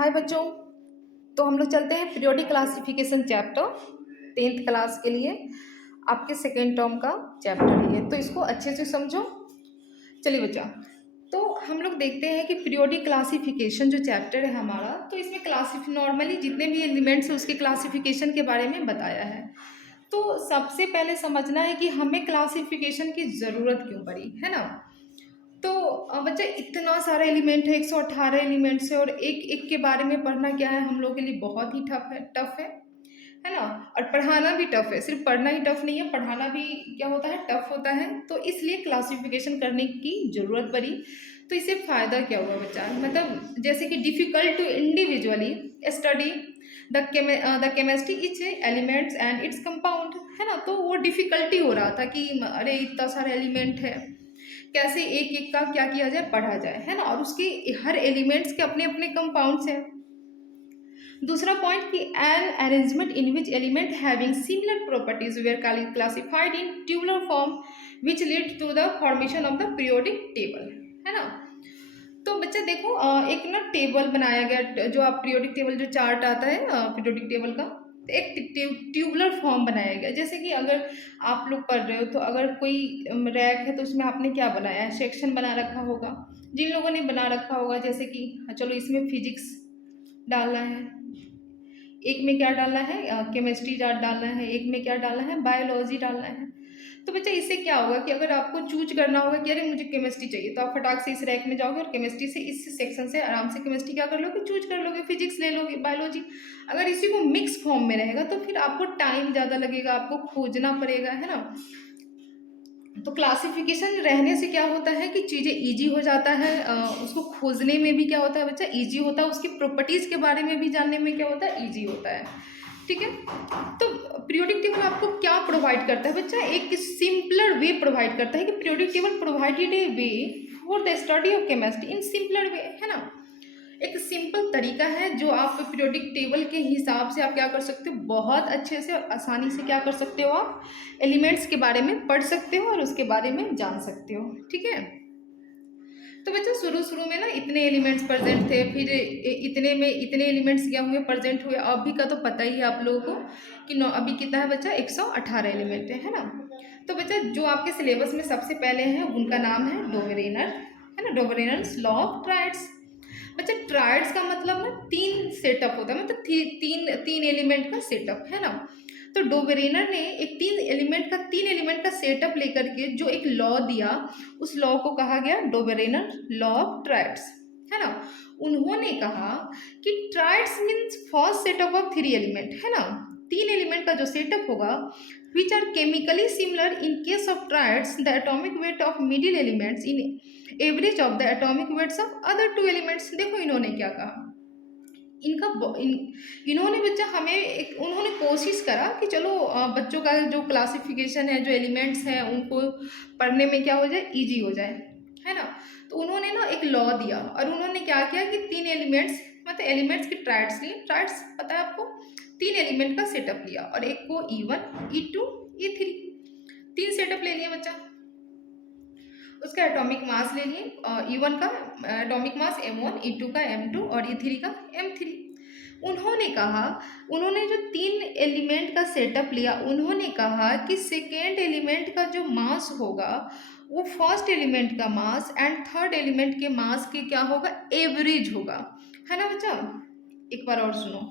हाय बच्चों। तो हम लोग चलते हैं periodic classification chapter 10th class के लिए। आपके सेकेंड टर्म का चैप्टर ही है, तो इसको अच्छे से समझो। चलिए बच्चा, तो हम लोग देखते हैं कि पीरियोडिक क्लासिफिकेशन जो चैप्टर है हमारा, तो इसमें नॉर्मली जितने भी एलिमेंट्स हैं उसके क्लासिफिकेशन के बारे में बताया है। तो सबसे पहले समझना है कि हमें क्लासिफिकेशन की ज़रूरत क्यों पड़ी, है ना। तो बच्चा इतना सारा एलिमेंट है, 118 एलिमेंट्स है, और एक एक के बारे में पढ़ना क्या है हम लोग के लिए बहुत ही टफ है ना। और पढ़ाना भी टफ है, सिर्फ पढ़ना ही टफ नहीं है, पढ़ाना भी क्या होता है, टफ होता है। तो इसलिए क्लासिफिकेशन करने की ज़रूरत पड़ी। तो इससे फ़ायदा क्या हुआ बच्चा, मतलब जैसे कि difficult to individually study the chemistry each elements and its compound, है ना। तो वो डिफ़िकल्टी हो रहा था कि अरे इतना सारा एलिमेंट है, कैसे एक एक का क्या किया जाए, पढ़ा जाए, है ना। और उसके हर एलिमेंट्स के अपने अपने कंपाउंड्स हैं। दूसरा पॉइंट कि an arrangement in which element having similar properties were classified in tubular form which lead to the formation of the periodic table, है ना। तो बच्चा देखो, एक ना टेबल बनाया गया, जो आप पीरियोडिक टेबल जो चार्ट आता है पीरियोडिक टेबल का, तो एक ट्यूबुलर फॉर्म बनाया गया। जैसे कि अगर आप लोग पढ़ रहे हो तो अगर कोई रैक है तो उसमें आपने क्या बनाया है, सेक्शन बना रखा होगा। जिन लोगों ने बना रखा होगा, जैसे कि चलो इसमें फिजिक्स डालना है, एक में क्या डालना है, केमिस्ट्री डालना है, एक में क्या डालना है, बायोलॉजी डालना है। तो बच्चा इससे क्या होगा कि अगर आपको चूज करना होगा कि अरे मुझे केमिस्ट्री चाहिए, तो आप फटाक से इस रैक में जाओगे और केमिस्ट्री से, इस सेक्शन से आराम से केमिस्ट्री क्या कर लोगे, चूज कर लोगे, फिजिक्स ले लोगे, बायोलॉजी। अगर इसी को मिक्स फॉर्म में रहेगा तो फिर आपको टाइम ज़्यादा लगेगा, आपको खोजना पड़ेगा, है ना। तो क्लासिफिकेशन रहने से क्या होता है कि चीज़ें इजी हो जाता है, उसको खोजने में भी क्या होता है बच्चा, इजी होता है। उसकी प्रॉपर्टीज़ के बारे में भी जानने में क्या होता है, इजी होता है, ठीक है। तो पीरियोडिक टेबल आपको क्या प्रोवाइड करता है बच्चा, एक सिंपलर वे प्रोवाइड करता है कि periodic table provided A way for the study of chemistry in simpler way, है ना। एक सिंपल तरीका है जो आप पीरियोडिक टेबल के हिसाब से आप क्या कर सकते हो, बहुत अच्छे से और आसानी से क्या कर सकते हो, आप एलिमेंट्स के बारे में पढ़ सकते हो और उसके बारे में जान सकते हो, ठीक है। तो बच्चा शुरू शुरू में ना इतने एलिमेंट्स प्रेजेंट थे, फिर इतने में इतने एलिमेंट्स क्या हुए, प्रेजेंट हुए। अभी का तो पता ही है आप लोगों को कि अभी कितना है बच्चा, 118 एलिमेंट है ना। तो बच्चा जो आपके सिलेबस में सबसे पहले हैं उनका नाम है डोबरेनर, है ना, डोबरेनर्स लॉ ऑफ ट्राइड्स। बच्चा ट्राइड्स का मतलब ना तीन सेटअप होता है, मतलब तीन तीन एलिमेंट का सेटअप, है ना। तो डोबरेनर ने एक तीन एलिमेंट का सेटअप लेकर के जो एक लॉ दिया, उस लॉ को कहा गया डोबरेनर लॉ ऑफ ट्राइड्स, है ना। उन्होंने कहा कि triads means first setup of three element, है ना। तीन एलिमेंट का जो सेटअप होगा which are chemically similar in case of triads, the atomic weight of middle elements in average of the atomic weights of other two elements। देखो इन्होंने क्या कहा, इन्होंने बच्चा उन्होंने कोशिश करा कि चलो बच्चों का जो क्लासिफिकेशन है, जो एलिमेंट्स हैं, उनको पढ़ने में क्या हो जाए, इजी हो जाए, है ना। तो उन्होंने ना एक लॉ दिया और उन्होंने क्या किया कि तीन एलिमेंट्स, मतलब एलिमेंट्स के ट्राइड्स लिए, ट्राइड्स पता है आपको, तीन एलिमेंट का सेटअप लिया और एक को E1 E2 E3, तीन सेटअप ले लिया बच्चा। उसका एटॉमिक मास ले लिए, E1 का एटॉमिक मास M1, E2 का M2 और E3 का M3। उन्होंने जो तीन एलिमेंट का सेटअप लिया, उन्होंने कहा कि सेकेंड एलिमेंट का जो मास होगा वो फर्स्ट एलिमेंट का मास एंड थर्ड एलिमेंट के मास के क्या होगा, एवरेज होगा, है ना बच्चा। एक बार और सुनो,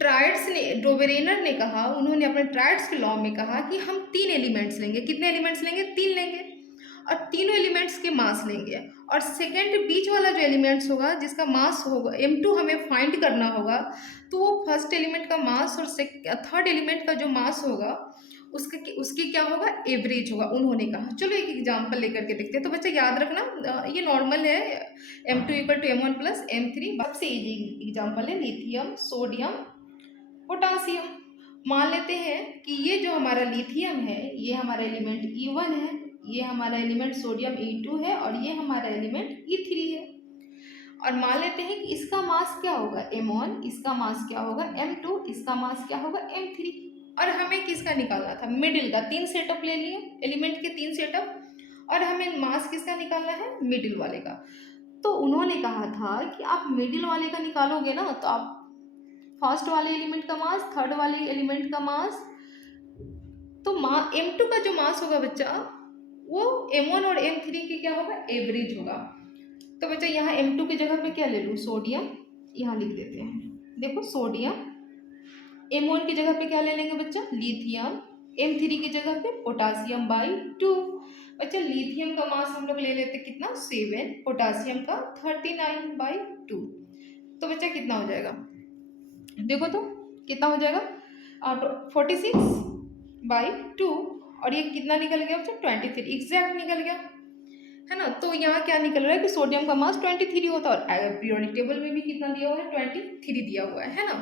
ट्राइड्स ने, डोबरेनर ने कहा, उन्होंने अपने ट्राइड्स के लॉ में कहा कि हम तीन एलिमेंट्स लेंगे, कितने एलिमेंट्स लेंगे, तीन लेंगे, और तीनों एलिमेंट्स के मास लेंगे, और सेकेंड बीच वाला जो एलिमेंट्स होगा जिसका मास होगा M2 हमें फाइंड करना होगा, तो वो फर्स्ट एलिमेंट का मास और थर्ड एलिमेंट का जो मास होगा उसके क्या होगा, एवरेज होगा, उन्होंने कहा। चलो एक एग्जांपल लेकर के देखते हैं। तो बच्चा याद रखना, ये नॉर्मल है, M2 = M1 + M3। सबसे इजी एग्जांपल है लिथियम, सोडियम, पोटासियम। मान लेते हैं कि ये जो हमारा लिथियम है, ये हमारा एलिमेंट E1 है, ये हमारा एलिमेंट सोडियम E2 है, और ये हमारा एलिमेंट E3 है। और मान लेते हैं कि इसका मास क्या होगा, M1, इसका मास क्या होगा, M2, इसका मास क्या होगा, M3। और हमें किसका निकालना था, मिडिल का। तीन सेटअप ले लिए, एलिमेंट के तीन सेटअप, और हमें मास किसका निकालना है, मिडिल वाले का। तो उन्होंने कहा था कि आप मिडिल वाले का निकालोगे ना, तो आप फर्स्ट वाले एलिमेंट का मास, थर्ड वाले एलिमेंट का मास, तो M2 का जो मास होगा बच्चा, वो M1 और M3 के क्या होगा, एवरेज होगा। तो बच्चा यहाँ M2 की जगह पे क्या ले लूँ, सोडियम, यहाँ लिख देते हैं। देखो सोडियम, M1 की जगह पे क्या ले लेंगे बच्चा, लिथियम, M3 की जगह पे पोटासियम बाई 2। बच्चा लिथियम का मास हम लोग ले लेते कितना, 7, पोटासियम का 39/2। तो बच्चा कितना हो जाएगा, देखो तो कितना हो जाएगा, 46/2, और ये कितना निकल गया बच्चा, 23 एग्जैक्ट निकल गया, है ना। तो यहाँ क्या निकल रहा है कि सोडियम का मास 23 होता है, और पीरियोडिक टेबल में भी कितना दिया हुआ है, 23 दिया हुआ है ना।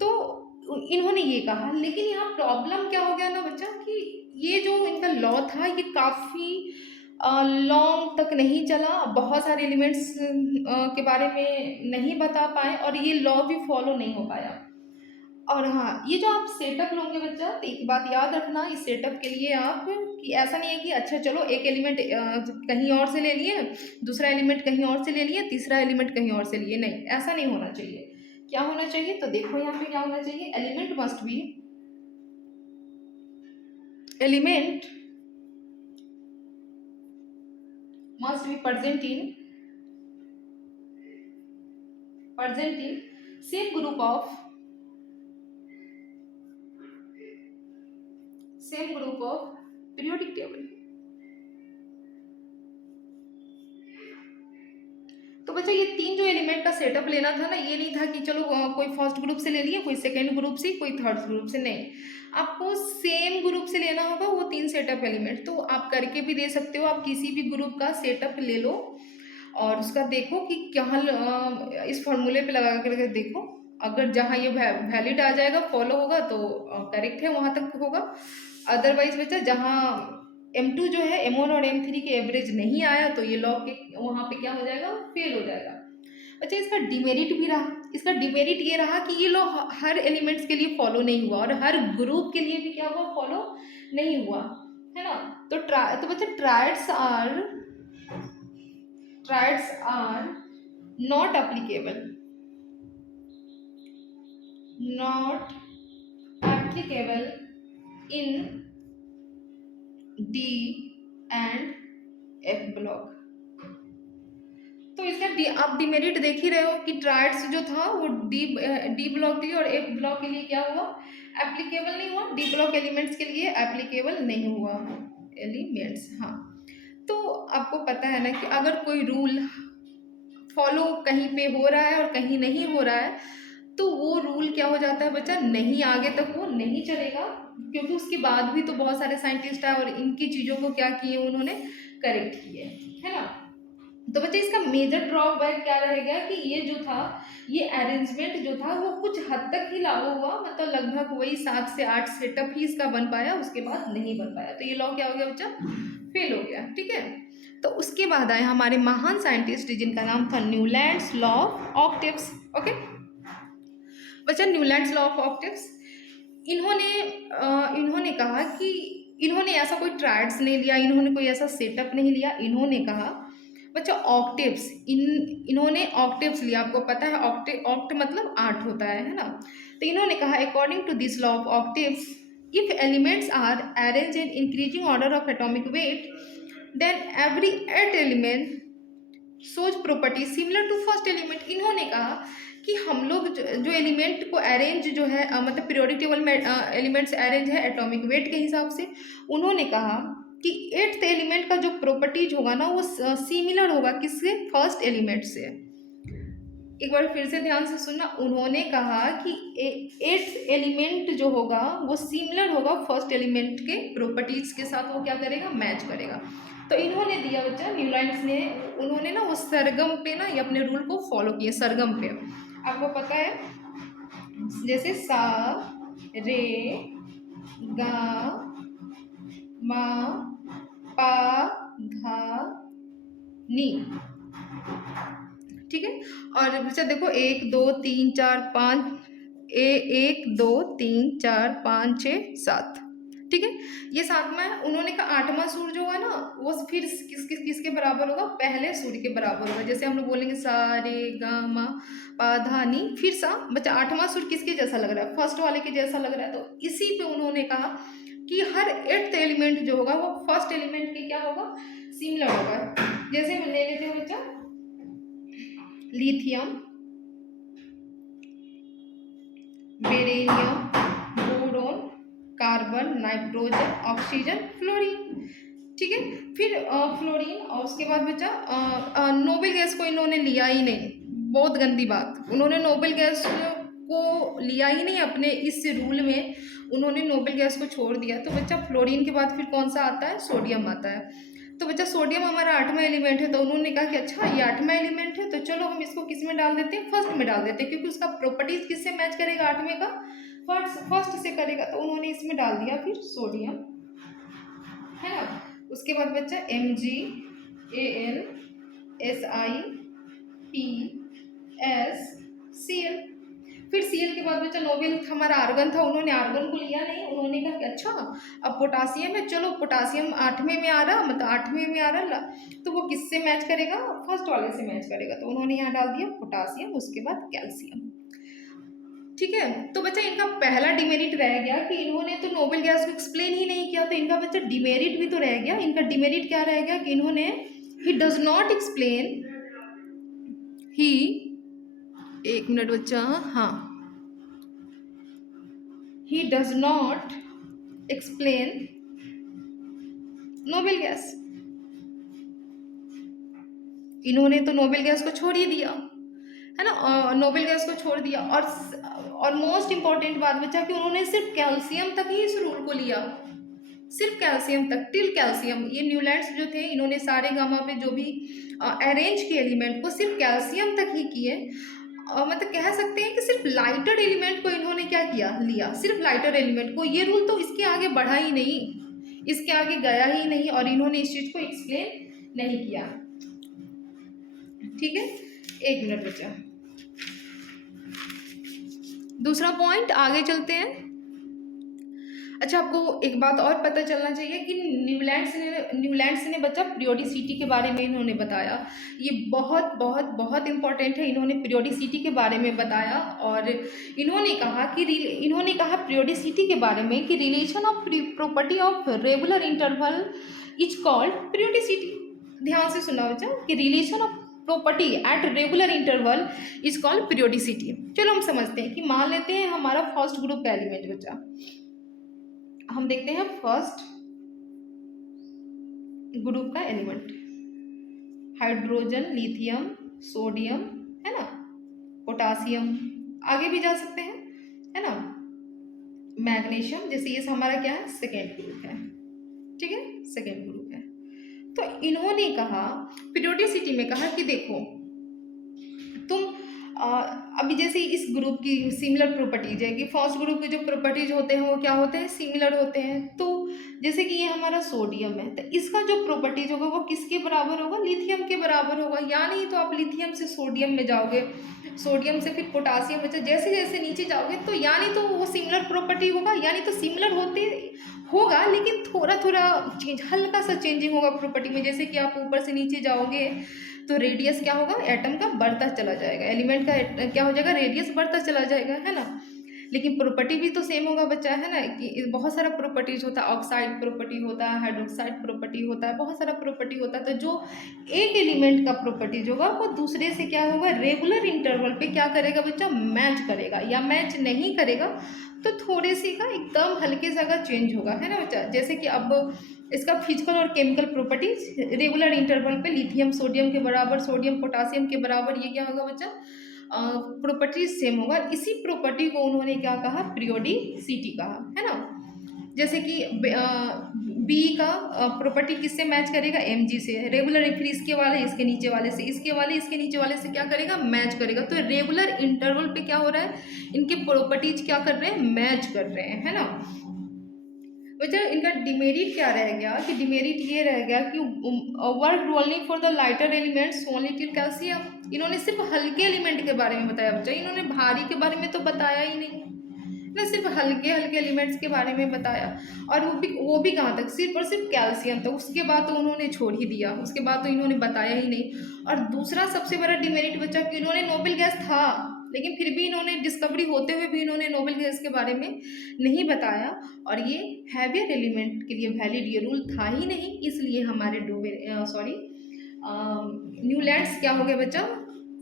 तो इन्होंने ये कहा, लेकिन यहाँ प्रॉब्लम क्या हो गया ना बच्चा, कि ये जो इनका लॉ था ये काफ़ी लॉन्ग तक नहीं चला, बहुत सारे एलिमेंट्स के बारे में नहीं बता पाए, और ये लॉ भी फॉलो नहीं हो पाया। और हाँ, ये जो आप सेटअप लोगे बच्चा, तो एक बात याद रखना, इस सेटअप के लिए आप, कि ऐसा नहीं है कि अच्छा चलो एक एलिमेंट कहीं और से ले लिए, दूसरा एलिमेंट कहीं और से ले लिए, तीसरा एलिमेंट कहीं और से लिए, नहीं, ऐसा नहीं होना चाहिए। क्या होना चाहिए, तो देखो यहाँ पे क्या होना चाहिए, element must be present in same group of periodic table। तो बच्चा ये तीन जो एलिमेंट का सेटअप लेना था ना, ये नहीं था कि चलो कोई फर्स्ट ग्रुप से ले लिया, कोई सेकेंड ग्रुप से, कोई थर्ड ग्रुप से, नहीं, आपको सेम ग्रुप से लेना होगा वो तीन सेटअप एलिमेंट। तो आप करके भी दे सकते हो, आप किसी भी ग्रुप का सेटअप ले लो और उसका देखो कि क्या इस फॉर्मूले पे लगा करके देखो, अगर जहाँ ये वैलिड आ जाएगा, फॉलो होगा, तो करेक्ट है, वहाँ तक होगा। अदरवाइज बच्चा जहाँ M2 जो है M1 और M3 के एवरेज नहीं आया, तो ये लॉग के वहाँ पे क्या हो जाएगा, फेल हो जाएगा। अच्छा, इसका डिमेरिट भी रहा, इसका डिमेरिट ये रहा कि ये लॉ हर एलिमेंट्स के लिए फॉलो नहीं हुआ, और हर ग्रुप के लिए भी क्या हुआ, फॉलो नहीं हुआ, है ना। तो बच्चा triads are not applicable in D and F block. तो इसका आप डिमेरिट देख ही रहे हो कि ट्रायड्स जो था वो डी ब्लॉक के लिए और F ब्लॉक के लिए क्या हुआ, एप्लीकेबल नहीं हुआ, डी ब्लॉक एलिमेंट्स के लिए एप्लीकेबल नहीं हुआ एलिमेंट्स। हाँ, तो आपको पता है ना कि अगर कोई रूल फॉलो कहीं पे हो रहा है और कहीं नहीं हो रहा है, तो वो रूल क्या हो जाता है बच्चा, नहीं, आगे तक वो नहीं चलेगा, क्योंकि उसके बाद भी तो बहुत सारे साइंटिस्ट आए और इनकी चीज़ों को क्या किए, उन्होंने करेक्ट किए, है ना। तो बच्चे इसका मेजर ड्रॉबैक क्या रहेगा कि ये जो था, ये अरेंजमेंट जो था वो कुछ हद तक ही लागू हुआ, मतलब लगभग वही 7 से 8 सेटअप ही इसका बन पाया, उसके बाद नहीं बन पाया। तो ये लॉ क्या हो गया बच्चा, फेल हो गया, ठीक है। तो उसके बाद आए हमारे महान साइंटिस्ट जिनका नाम था Newlands law of octaves. Okay बच्चा, न्यूलैंड्स लॉ ऑफ ऑक्टेव्स, इन्होंने कहा कि इन्होंने ऐसा कोई ट्रायड्स नहीं लिया, इन्होंने कोई ऐसा सेटअप नहीं लिया, इन्होंने कहा बच्चा ऑक्टेव्स, इन्होंने ऑक्टेव्स लिया, आपको पता है ऑक्ट मतलब 8 होता है ना। तो इन्होंने कहा according to this law of octaves, if elements are arrange in increasing order of atomic weight, then every 8 element show property similar to first element. इन्होंने कहा कि हम लोग जो एलिमेंट को अरेंज जो है मतलब पीरियोडिक टेबल में एलिमेंट्स अरेंज है एटॉमिक वेट के हिसाब से, उन्होंने कहा कि 8th एलिमेंट का जो प्रॉपर्टीज होगा ना वो सिमिलर होगा किससे, फर्स्ट एलिमेंट से। एक बार फिर से ध्यान से सुनना, उन्होंने कहा कि 8th एलिमेंट जो होगा वो सिमिलर होगा फर्स्ट एलिमेंट के प्रॉपर्टीज के साथ, वो क्या करेगा, मैच करेगा। तो इन्होंने दिया बच्चा, न्यूलैंड्स ने, उन्होंने ना वो सरगम पे ना ये अपने रूल को फॉलो किए, सरगम पे आपको पता है, जैसे सा रे गा मा पा धा नी, ठीक है। और बच्चा देखो 1 2 3 4 5 1 2 3 4 5 6 7, ठीक है। ये सातवां है। उन्होंने कहा आठवां सूर्य जो है ना वो फिर किसके बराबर होगा, पहले सूर्य के बराबर होगा। जैसे हम लोग बोलेंगे सा रे गा मा पा धा नी, फिर सा बच्चा आठवां सूर्य किसके जैसा लग रहा है, फर्स्ट वाले के जैसा लग रहा है। तो इसी पे उन्होंने कहा कि हर 8th एलिमेंट जो होगा वो फर्स्ट एलिमेंट के क्या होगा, सिमिलर होगा। जैसे ले लेते हैं बच्चा lithium, beryllium, boron, carbon, nitrogen, oxygen, fluorine. ठीक है। फिर फ्लोरीन और उसके बाद बचा नोबेल गैस को इन्होंने लिया ही नहीं, बहुत गंदी बात, उन्होंने नोबेल गैस को लिया ही नहीं अपने इस रूल में, उन्होंने नोबेल गैस को छोड़ दिया। तो बच्चा फ्लोरीन के बाद फिर कौन सा आता है, सोडियम आता है। तो बच्चा सोडियम हमारा 8वां एलिमेंट है, तो उन्होंने कहा कि अच्छा ये 8वां एलिमेंट है तो चलो हम इसको किस में डाल देते हैं, फर्स्ट में डाल देते हैं, क्योंकि उसका प्रॉपर्टीज किससे मैच करेगा, 8वें का फर्स्ट से करेगा। तो उन्होंने इसमें डाल दिया फिर सोडियम, है ना। उसके बाद बच्चा MgAnSiPsCl। फिर Cl के बाद बच्चा नोबेल हमारा आर्गन था, उन्होंने आर्गन को लिया नहीं, उन्होंने कहा कि अच्छा अब पोटासियम है, चलो पोटासियम 8वें में आ रहा, मतलब 8वें में आ रहा, तो वो किससे मैच करेगा, फर्स्ट वाले से मैच करेगा। तो उन्होंने यहाँ डाल दिया पोटासियम, उसके बाद कैल्शियम। ठीक है। तो बच्चा इनका पहला डिमेरिट रह गया कि इन्होंने तो नोबेल गैस को एक्सप्लेन ही नहीं किया, तो इनका बच्चा डिमेरिट भी तो रह गया। इनका डिमेरिट क्या रह गया कि इन्होंने ही डज नॉट एक्सप्लेन, ही, एक मिनट बच्चा, हाँ, he does not explain noble gas. इन्होंने तो नोबेल गैस को छोड़ ही दिया, है ना, नोबेल गैस को छोड़ दिया। और मोस्ट इंपॉर्टेंट बात बचा कि उन्होंने सिर्फ कैल्शियम तक ही इस रूल को लिया, सिर्फ कैल्शियम तक, टिल कैल्शियम। ये न्यूलैंड्स जो थे इन्होंने सारे गामा पे जो भी अरेंज किए एलिमेंट को सिर्फ कैल्शियम तक ही किए। मतलब कह सकते हैं कि सिर्फ लाइटर एलिमेंट को इन्होंने क्या किया, लिया, सिर्फ लाइटर एलिमेंट को। ये रूल तो इसके आगे बढ़ा ही नहीं, इसके आगे गया ही नहीं, और इन्होंने इस चीज को एक्सप्लेन नहीं किया। ठीक है, एक मिनट बचा। दूसरा पॉइंट, आगे चलते हैं। अच्छा, आपको एक बात और पता चलना चाहिए कि न्यूलैंड्स ने बच्चा पीरियोडिसिटी के बारे में इन्होंने बताया। ये बहुत बहुत बहुत इंपॉर्टेंट है। इन्होंने पीरियोडिसिटी के बारे में बताया और इन्होंने कहा पीरियोडिसिटी के बारे में कि relation of property of regular interval is called periodicity. ध्यान से सुना बच्चा कि relation of property at regular interval is called periodicity. चलो हम समझते हैं कि मान लेते हैं हमारा फर्स्ट ग्रुप का एलिमेंट बच्चा, हम देखते हैं फर्स्ट ग्रुप का एलिमेंट, हाइड्रोजन, लिथियम, सोडियम, है ना, पोटासियम, आगे भी जा सकते हैं, है ना, मैग्नीशियम। जैसे ये हमारा क्या है, सेकेंड ग्रुप है। ठीक है, सेकेंड ग्रुप है। तो इन्होंने कहा पीरियोडिसिटी में कहा कि देखो तुम अभी जैसे इस ग्रुप की सिमिलर प्रॉपर्टीज है कि फर्स्ट ग्रुप के जो प्रॉपर्टीज होते हैं वो क्या होते हैं, सिमिलर होते हैं। तो जैसे कि ये हमारा सोडियम है, तो इसका जो प्रॉपर्टीज होगा वो किसके बराबर होगा, लिथियम के बराबर होगा। या नहीं तो आप लिथियम से सोडियम में जाओगे, सोडियम से फिर पोटासियम में, जैसे जैसे नीचे जाओगे तो या नहीं तो वो सिमिलर प्रॉपर्टी होगा, या नहीं तो सिमिलर होते होगा लेकिन थोड़ा थोड़ा चेंज, हल्का सा चेंजिंग होगा प्रॉपर्टी में। जैसे कि आप ऊपर से नीचे जाओगे तो रेडियस क्या होगा, एटम का बढ़ता चला जाएगा, एलिमेंट का क्या हो जाएगा, रेडियस बढ़ता चला जाएगा, है ना। लेकिन प्रॉपर्टी भी तो सेम होगा बच्चा, है ना, कि बहुत सारा प्रॉपर्टीज होता है, ऑक्साइड प्रॉपर्टी होता है, हाइड्रोक्साइड प्रॉपर्टी होता है, बहुत सारा प्रॉपर्टी होता है। तो जो एक एलिमेंट का प्रॉपर्टीज होगा वो दूसरे से क्या होगा, रेगुलर इंटरवल पे क्या करेगा बच्चा, मैच करेगा। या मैच नहीं करेगा तो थोड़े से का एकदम हल्के सा का चेंज होगा, है ना बच्चा। जैसे कि अब इसका फिजिकल और केमिकल प्रॉपर्टीज रेगुलर इंटरवल पे लिथियम सोडियम के बराबर, सोडियम पोटासियम के बराबर, ये क्या होगा बच्चा, प्रॉपर्टीज सेम होगा। इसी प्रॉपर्टी को उन्होंने क्या कहा, पीरियोडिसिटी कहा, है ना। जैसे कि बी का प्रॉपर्टी किससे मैच करेगा, Mg से, रेगुलर, फिर इसके वाले इसके नीचे वाले से, इसके वाले इसके नीचे वाले से क्या करेगा, मैच करेगा। तो रेगुलर इंटरवल पे क्या हो रहा है, इनके प्रॉपर्टीज क्या कर रहे हैं, मैच कर रहे हैं, है ना। बच्चा इनका डिमेरिट क्या रह गया, कि डिमेरिट ये रह गया कि work only for the lighter elements only till calcium. इन्होंने सिर्फ हल्के एलिमेंट के बारे में बताया बच्चा, इन्होंने भारी के बारे में तो बताया ही नहीं, मतलब सिर्फ हल्के हल्के एलिमेंट्स के बारे में बताया, और वो भी कहाँ तक, सिर्फ और सिर्फ कैल्शियम तक। उसके बाद तो उन्होंने छोड़ ही दिया, उसके बाद तो इन्होंने बताया ही नहीं। और दूसरा सबसे बड़ा डिमेरिट बचा कि इन्होंने नोबेल गैस था, लेकिन फिर भी इन्होंने डिस्कवरी होते हुए भी इन्होंने नोबेल गैस के बारे में नहीं बताया। और ये हैवियर एलिमेंट के लिए वैलिड ये रूल था ही नहीं, इसलिए हमारे न्यूलैंड्स क्या हो गए बच्चा,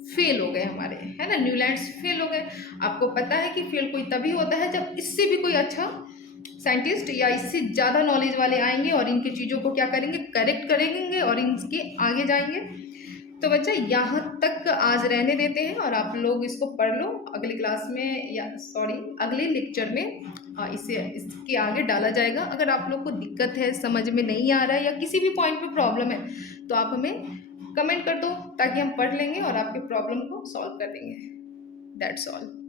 फेल हो गए हमारे, है ना, न्यूलैंड्स फेल हो गए। आपको पता है कि फेल कोई तभी होता है जब इससे भी कोई अच्छा साइंटिस्ट या इससे ज़्यादा नॉलेज वाले आएंगे और इनकी चीज़ों को क्या करेंगे, करेक्ट करेंगे और इनके आगे जाएंगे। तो बच्चा यहाँ तक आज रहने देते हैं, और आप लोग इसको पढ़ लो अगली क्लास में, या अगले लेक्चर में इसे इसके आगे डाला जाएगा। अगर आप लोग को दिक्कत है, समझ में नहीं आ रहा है, या किसी भी पॉइंट पे प्रॉब्लम है, तो आप हमें कमेंट कर दो, ताकि हम पढ़ लेंगे और आपके प्रॉब्लम को सॉल्व कर देंगे। That's all.